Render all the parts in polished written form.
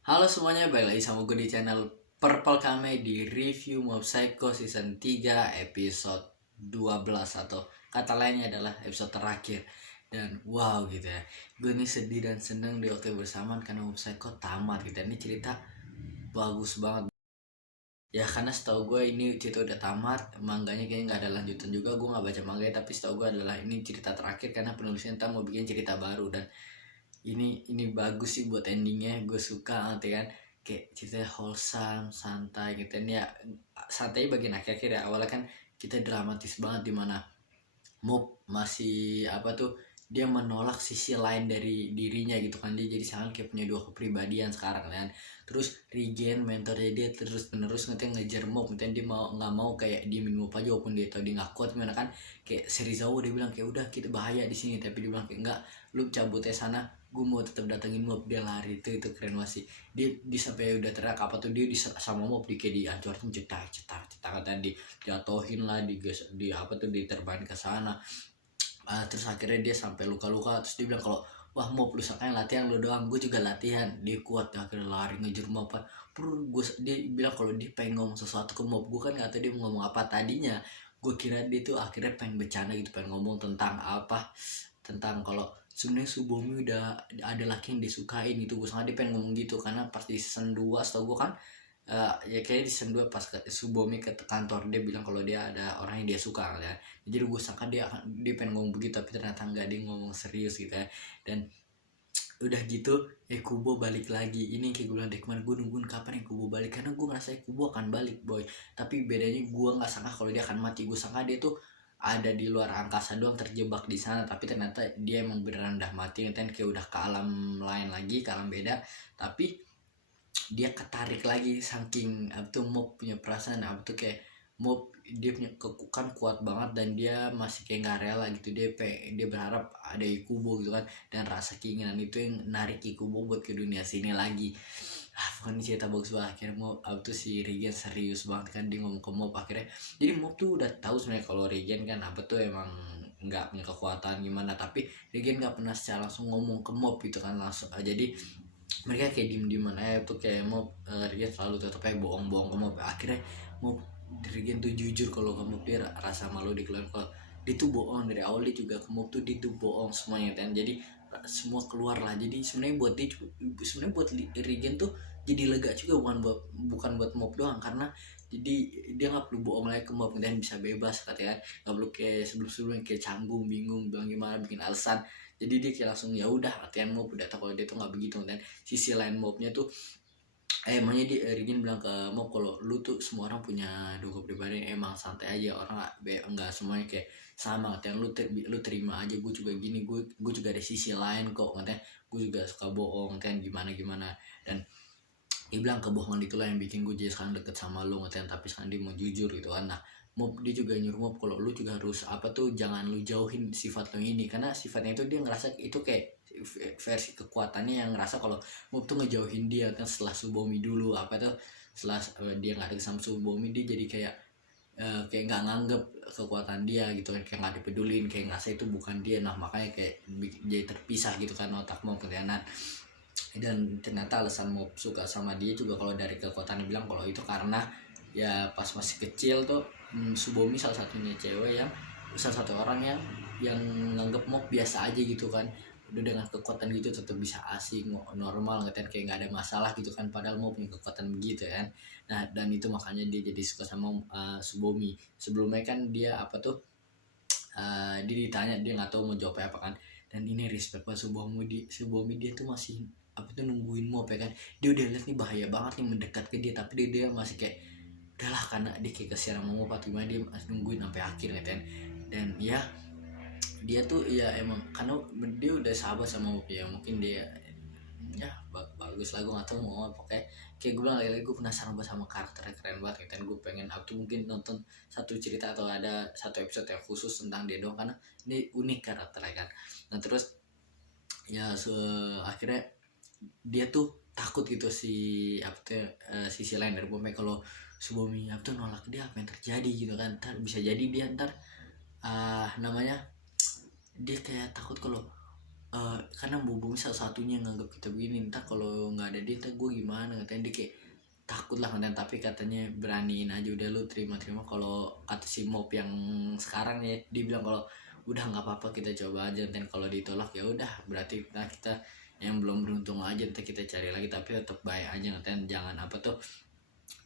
Halo semuanya, balik lagi sama gue di channel Purple Kame di review Mob Psycho season 3 episode 12 atau kata lainnya adalah episode terakhir. Dan wow gitu ya, gue nih sedih dan seneng di waktu bersamaan karena Mob Psycho tamat gitu. Ini cerita bagus banget ya, karena setahu gue ini cerita udah tamat, mangganya kayaknya nggak ada lanjutan juga. Gue nggak baca manga, tapi setahu gue adalah ini cerita terakhir karena penulisnya ntar mau bikin cerita baru. Dan ini bagus sih buat endingnya, gue suka nanti kan, kayak ceritanya wholesome, santai gitu. Ini ya santai bagian akhir-akhir ya. Awalnya kan kita dramatis banget di mana Mob masih apa tuh, dia menolak sisi lain dari dirinya gitu kan. Dia jadi sangat kayak punya dua kepribadian sekarang kan. Terus Regen mentornya dia terus menerus ngejar Mob, dia mau nggak mau kayak diemin Mob aja walaupun dia tau dia nggak kuat gimana kan. Kayak Serizawa dia bilang kayak udah kita bahaya di sini, tapi dia bilang kayak enggak, lu cabut ya sana, gue mau tetap datengin Mob. Dia lari, itu keren banget sih. Dia sampai udah teriak apa tuh, dia sama Mob di kayak dihancurin, cetak cetak cetak, tadi jatuhin lah, di apa tuh, diterbain ke sana. Terus akhirnya dia sampai luka-luka. Terus dia bilang kalau wah mau pelusaknya latihan lo doang, gue juga latihan. Dia kuat ya, akhirnya lari ngejar Mob. Dia bilang kalau dia pengen ngomong sesuatu ke Mob. Gue kan gak tahu dia mau ngomong apa tadinya. Gue kira dia tuh akhirnya pengen bercanda gitu, pengen ngomong tentang apa, tentang kalau sebenarnya Subomi udah ada laki yang disukain gitu. Gue sangat dia pengen ngomong gitu karena pas di season 2 setahu gue kan, ya kayak di season 2 pas Subomi ke kantor, dia bilang kalau dia ada orang yang dia suka ya. Jadi gue sangka dia pengen ngomong begitu, tapi ternyata enggak, dia ngomong serius gitu ya. Dan udah gitu Kubo balik lagi. Ini kayak gue bilang deh kemarin, gue nungguin kapan Kubo balik karena gue ngerasa Kubo akan balik boy. Tapi bedanya gue nggak sangka kalau dia akan mati. Gue sangka dia tuh ada di luar angkasa doang, terjebak di sana, tapi ternyata dia emang beneran udah mati kan, kayak udah ke alam lain lagi, ke alam beda. Tapi dia ketarik lagi saking apa tuh, Mob punya perasaan apa tuh, kayak Mob dia punya kekukan kuat banget dan dia masih kayak nggak rela gitu. Dia berharap ada Ikubo gitu kan, dan rasa keinginan itu yang narik Ikubo buat ke dunia sini lagi. Pokoknya cerita bagus banget. Akhirnya Mob apa tuh, si Regen serius banget kan, dia ngomong ke Mob akhirnya. Jadi Mob tuh udah tahu sebenarnya kalau Regen kan apa tuh emang nggak punya kekuatan gimana, tapi Regen nggak pernah secara langsung ngomong ke Mob gitu kan langsung. Jadi mereka kayak diem-dieman aja tuh, kayak mau Regen selalu tetap kayak bohong-bohong ke Mob. Akhirnya mau Regen tuh jujur kalau kamu dia rasa malu di keluar, kalau dia tuh bohong dari awal. Dia juga ke Mob tuh dia tuh bohong semuanya kan. Jadi semua keluar lah. Jadi sebenarnya buat dia, sebenarnya buat Regen tuh jadi lega juga, bukan buat Mob doang, karena jadi dia nggak perlu bohong lagi ke Mob dan bisa bebas katanya, nggak perlu kayak sebelum-sebelumnya kayak canggung bingung bilang gimana bikin alasan. Jadi dia kayak langsung ya udah latihan Mob, udah tahu kalau dia tuh nggak begitu. Dan sisi lain Mobnya tuh emangnya dia Rigin bilang ke Mob kalau lu tuh semua orang punya dua kepribadian, emang santai aja, orang nggak semuanya kayak sama katanya. Lu terima aja, gue juga gini, gue juga ada sisi lain kok katanya. Gue juga suka bohong kan, gimana gimana. Dan dia bilang kebohongan itulah yang bikin gue jadi sekarang deket sama lu katanya, tapi sekarang dia mau jujur gitu kan. Nah Mob dia juga nyuruh Mob kalau lu juga harus apa tuh, jangan lu jauhin sifat lu ini, karena sifatnya itu dia ngerasa itu kayak versi kekuatannya yang ngerasa kalau Mob tuh ngejauhin dia kan. Setelah Subomi dulu apa tuh, setelah dia nggak ada sama Subomi, dia jadi kayak nggak nganggep kekuatan dia gitu kan, kayak nggak dipedulin, kayak ngerasa itu bukan dia. Nah makanya kayak jadi terpisah gitu kan otak Mob gitu ya. Nah dan ternyata alasan Mob suka sama dia juga kalau dari kekuatan, bilang kalau itu karena ya pas masih kecil tuh, Subomi salah satunya cewek yang, salah satu orang yang nganggep Mob biasa aja gitu kan. Udah dengan kekuatan gitu tetap bisa asing normal gitu kan, kayak nggak ada masalah gitu kan, padahal Mob punya kekuatan begitu kan. Nah dan itu makanya dia jadi suka sama Subomi. Sebelumnya kan dia apa tuh, dia ditanya dia nggak tahu mau jawab apa kan. Dan ini respect buat Subomi, dia tuh masih apa tuh nungguin Mob ya kan. Dia udah lihat nih bahaya banget nih mendekat ke dia, tapi dia masih kayak udahlah, karena dia kayak kesian sama Mob atau gimana, dia masih nungguin sampai akhir ya kan. Dan ya dia tuh ya emang karena dia udah sahabat sama Mob ya, mungkin dia ya bagus lah. Gue gak tau mau apa, kayak gue bilang lagi gue penasaran banget sama karakternya, keren banget ya. Dan gue pengen aku mungkin nonton satu cerita atau ada satu episode yang khusus tentang dia dong, karena ini unik karakternya kan. Nah terus ya akhirnya dia tuh takut gitu, si apa tuh, sisi lain dari Bomi, kalau Subomi apa tuh nolak dia, apa yang terjadi gitu kan. Ntar bisa jadi dia ntar namanya, dia kayak takut kalau karena Bumi satu-satunya yang nganggap kita begini, entah kalau nggak ada dia entah gue gimana, katanya dia kayak takut lah katanya, tapi katanya beraniin aja udah lu terima kalau kata si Mop yang sekarang ya, dia bilang kalau udah nggak apa-apa kita coba aja, dan kalau ditolak ya udah berarti kita yang belum beruntung aja, nanti kita cari lagi, tapi tetap baik aja katanya, jangan apa tuh,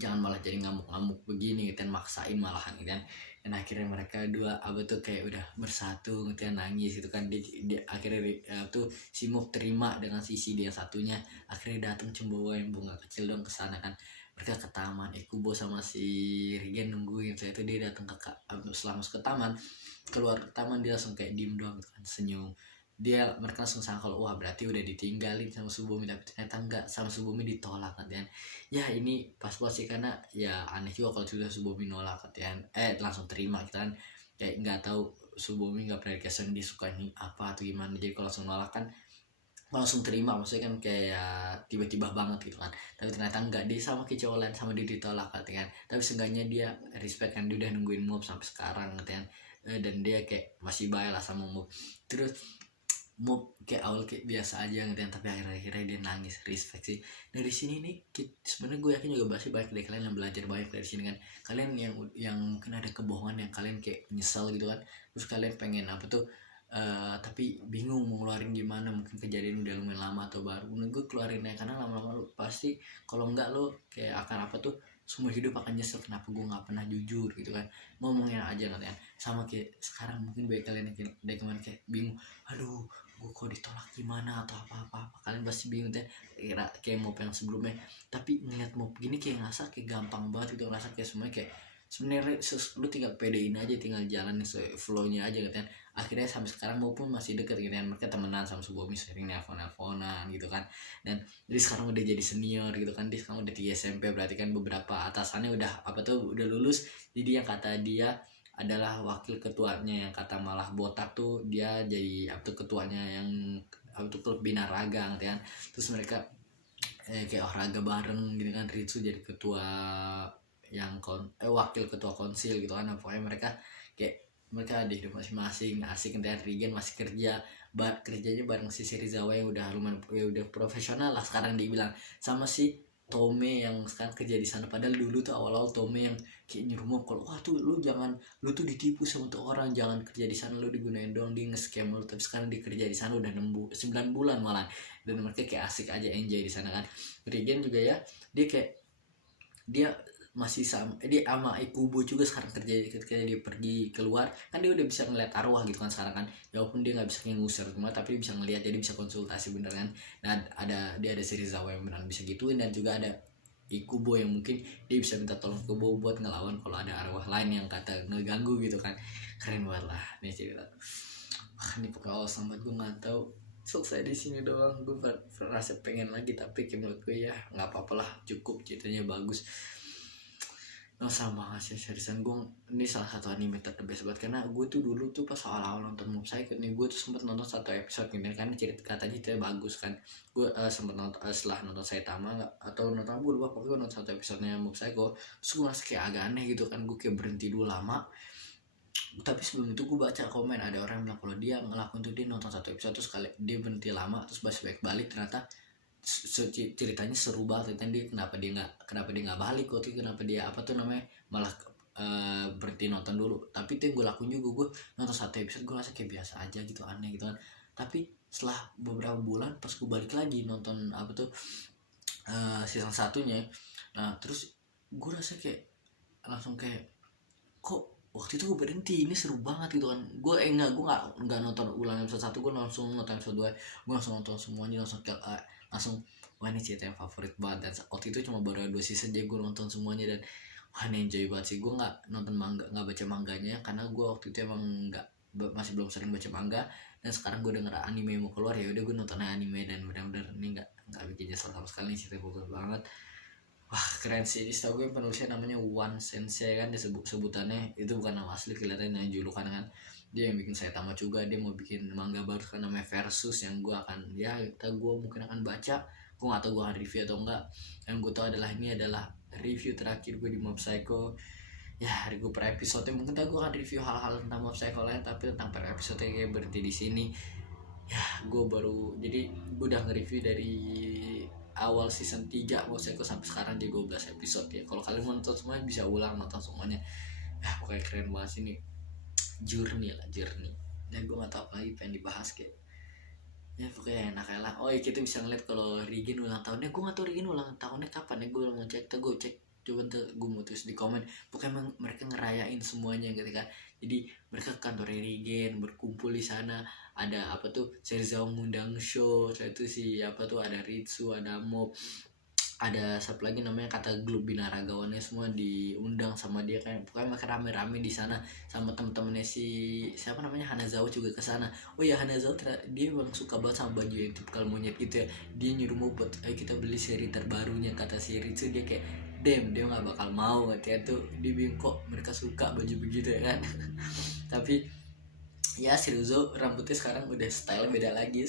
jangan malah jadi ngamuk-ngamuk begini gitu kan, maksain malahan gitu kan. Dan akhirnya mereka dua apa tuh kayak udah bersatu gitu kan, nangis gitu kan, di akhirnya tuh si Move terima dengan sisi dia satunya, akhirnya datang cembawa yang bunga kecil dong ke sana kan. Mereka ke taman, Ikubo sama si Rigen nungguin, saya itu dia datang setelah masuk ke taman, keluar ke taman dia langsung kayak diem doang gitu kan, senyum. Mereka langsung sangka kalau wah berarti udah ditinggalin sama Subumi, tapi ternyata enggak, sama Subumi ditolak kan. Ya ini pas-pas sih, karena ya aneh juga kalau sudah Subumi nolak kan, langsung terima kita kan, kayak nggak tahu Subumi nggak pernah dikasih dia sukanya apa atau gimana, jadi kalau langsung nolak kan langsung terima, maksudnya kan kayak tiba-tiba banget gitu kan, tapi ternyata enggak, dia sama kecolan sama dia ditolak kan, tapi seenggaknya dia respect kan, dia udah nungguin Mob sampai sekarang kan, dan dia kayak masih baik lah sama Mob. Terus Mob kayak awal kayak biasa aja gitu, tapi akhir-akhirnya dia nangis, respect sih. Dari sini nih sebenarnya gue yakin juga pasti banyak dari kalian yang belajar banyak dari sini kan, kalian yang mungkin ada kebohongan yang kalian kayak nyesel gitu kan, terus kalian pengen apa tuh, tapi bingung mau ngeluarin gimana, mungkin kejadian udah lumayan lama atau baru, menurut gue keluarin aja, karena lama-lama lu pasti, kalau enggak lo kayak akan apa tuh, seumur hidup akan nyesel kenapa gue nggak pernah jujur gitu kan, ngomongin aja katanya. Sama kayak sekarang mungkin banyak kalian yang dari kemarin kayak bingung, aduh gue kok ditolak gimana atau apa kalian pasti bingung kan, kira kayak Mop yang sebelumnya, tapi ngeliat Mop gini kayak ngerasa kayak gampang banget gitu, ngerasa kayak semuanya kayak sebenarnya lu tinggal pedein aja, tinggal jalanin flow-nya aja gitu kan. Akhirnya sampai sekarang Mop pun masih deket gitu kan, mereka temenan sama Subumi, sering nelfon-nelfonan gitu kan, dan jadi sekarang udah jadi senior gitu kan, dia sekarang udah 3 SMP, berarti kan beberapa atasannya udah apa tuh udah lulus, jadi yang kata dia adalah wakil ketuanya, yang kata malah botak tuh dia jadi apa tuh ketuanya yang apa tuh klub binaraga gitu kan. Terus mereka kayak olahraga bareng gitu kan, Ritsu jadi ketua yang wakil ketua konsil gitu kan. Pokoknya mereka kayak mereka di hidup masing-masing asik gitu kan. Rigen masih kerjanya bareng si Serizawa yang udah lumayan ya udah profesional lah sekarang dibilang, sama si Tome yang sekarang kerja di sana, padahal dulu tuh awal-awal Tome yang kayak nyuruh mau kalau wah tuh lu tuh ditipu sama tuh orang, jangan kerja di sana, lu digunain doang, dia nge-scam lu, tapi sekarang dia kerja di sana udah 9 bulan malah, dan mereka kayak asik aja enjoy di sana kan. Regen juga ya, dia masih dia sama Ikubo juga sekarang kerja, ketika dia pergi keluar kan dia udah bisa ngeliat arwah gitu kan sekarang kan, ya walaupun dia nggak bisa ngusir cuma tapi dia bisa ngeliat, jadi bisa konsultasi bener kan. Nah dia ada Serizawa yang beneran bisa gituin, dan juga ada Ikubo yang mungkin dia bisa minta tolong ke Ikubo buat ngelawan kalau ada arwah lain yang kata ngeganggu gitu kan. Keren banget lah nih cerita. Wah ini pokoknya sambat gue nggak tahu selesai di sini doang, gue merasa pengen lagi, tapi menurut gue ya nggak apa-apa lah, cukup ceritanya bagus. No sama sih seriusan, gue ini salah satu anime terbest banget, karena gue tuh dulu tuh pas awal-awal nonton Mob Psycho nih, gue tuh sempet nonton satu episode ini kan, katanya itu bagus kan. Gue sempet nonton setelah nonton Saitama atau nonton gue lupa, pokoknya gue nonton satu episodenya Mob Psycho, terus gue ngerasa kayak agak aneh gitu kan, gue kayak berhenti dulu lama. Tapi sebelum itu gue baca komen ada orang bilang kalau dia ngelakuin tuh, dia nonton satu episode terus kali dia berhenti lama, terus balik ternyata ceritanya seru banget, dan dia kenapa dia nggak balik waktu itu, kenapa dia apa tuh namanya malah berhenti nonton dulu. Tapi itu yang gue lakuin juga, gue nonton satu episode gue rasa kayak biasa aja gitu, aneh gitu kan. Tapi setelah beberapa bulan pas gue balik lagi nonton apa tuh season satunya, nah terus gue rasa kayak langsung kayak kok waktu itu gue berhenti, ini seru banget gitu kan. Gue nggak nonton ulang episode 1, gue langsung nonton episode 2, gue langsung nonton semuanya, langsung wah ini cerita yang favorit banget. Dan waktu itu cuma baru 2 season aja gue nonton semuanya, dan wah ini enjoy banget sih. Gue nggak baca mangganya karena gue waktu itu emang masih belum sering baca manga, dan sekarang gue denger anime mau keluar, ya udah gue nonton anime, dan benar-benar ini nggak bikin nyesel sama sekali, cerita bagus banget. Wah keren sih, setahu gue penulisnya namanya One Sensei kan, dia sebutannya itu bukan nama asli, kelihatannya julukan kan. Dia yang bikin Saitama juga, dia mau bikin manga baru kan namanya Versus, yang gue mungkin akan baca. Gue gak tau gue akan review atau enggak. Yang gue tau adalah ini adalah review terakhir gue di Mob Psycho ya, hari gue per episode. Mungkin gue akan review hal-hal tentang Mob Psycho lain, tapi tentang per episode kayak berhenti di sini. ya gue baru, jadi gue udah nge-review dari awal season 3 Mob Psycho sampai sekarang jadi 12 episode ya. Kalau kalian mau nonton semuanya bisa ulang nonton semuanya. Ya pokoknya keren banget sih nih, journey lah, journey. Dan gue gak tau apa lagi pengen dibahas kayak, ya pokoknya enak ya lah. Oh ya, kita bisa ngeliat kalau Rigen ulang tahunnya, gue gak tau Rigen ulang tahunnya kapan ya. Gue mau cek, gue cek coba ntar gue mau tulis di komen. Pokoknya emang mereka ngerayain semuanya gitu kan. Jadi mereka ke kantor Rigen berkumpul di sana. Ada apa tuh, Serzao ngundang show, setelah itu si apa tuh, ada Ritsu, ada Mob, ada satu lagi namanya kata grup binaragawannya, semua diundang sama dia kan. Pokoknya mereka rame-rame di sana sama temen-temennya si siapa namanya, Hanazawa juga ke sana. Oh ya, Hanazawa dia memang suka banget sama baju yang tipikal monyet gitu ya. Dia nyuruh mau buat, ayo kita beli seri terbarunya, kata si Ritsu. Dia kayak dia nggak bakal mau katanya tuh. Dia bingung kok mereka suka baju begitu ya kan. Tapi ya si Ruzo rambutnya sekarang udah style beda lagi,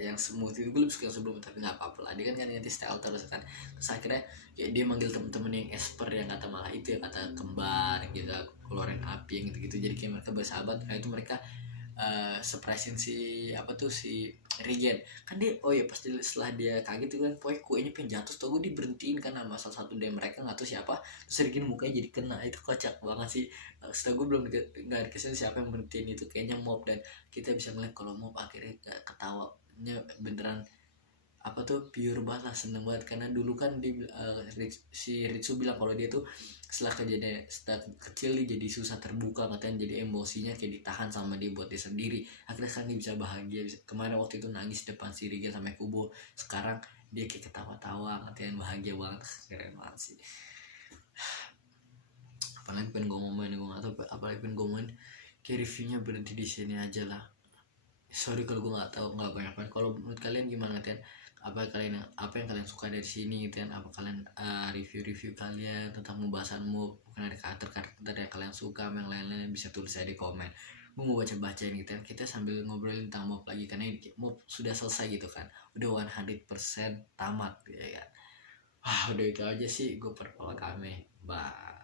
yang smooth itu gue lebih suka yang sebelum, tapi nggak apa-apa lah, dia kan ganti style terus kan. Terus akhirnya ya dia manggil temen-temen yang esper, yang kata malah itu ya, kata kembar gitu, keluarin api yang gitu-gitu, jadi kayak mereka bersahabat. Nah itu mereka surprisein si apa tuh, si Regen kan. Dia oh ya pasti setelah dia kaget tuh kan, pokoknya kuenya pengen jatuh, tau gue diberhentiin kan sama salah satu dari mereka, nggak tahu siapa. Terus Regen mukanya jadi kena, itu kocak banget sih. Setahu gue belum nggak dikasih siapa yang berhentiin itu, kayaknya Mob. Dan kita bisa melihat kalau Mob akhirnya ketawanya beneran apa tuh, pure banget lah, seneng banget. Karena dulu kan si Ritsu bilang kalau dia tuh setelah kecil dia jadi susah terbuka katanya, jadi emosinya kayak ditahan sama dia buat dia sendiri. Akhirnya kan dia bisa bahagia, kemarin waktu itu nangis depan si Rigen sama Kubo, sekarang dia kayak ketawa-tawa katanya, bahagia banget. Keren banget sih. Apalagi pengen gue ngomongin, gue gak tau apalagi pengen gue ngomongin, kayak reviewnya berhenti di sini aja lah. Sorry kalau gue nggak tahu, nggak banyak. Kalau menurut kalian gimana kan, apa yang kalian suka dari sini gitu kan? Apa kalian review kalian tentang pembahasanmu, bukan ada karakter yang kalian suka, yang lain-lain bisa tulis aja di komen. Gue mau bacain gitu kan, kita sambil ngobrolin tentang Mob lagi, karena Mob sudah selesai gitu kan, udah 100% tamat ya kan. Wah udah itu aja sih, gue Purple Kame, bye.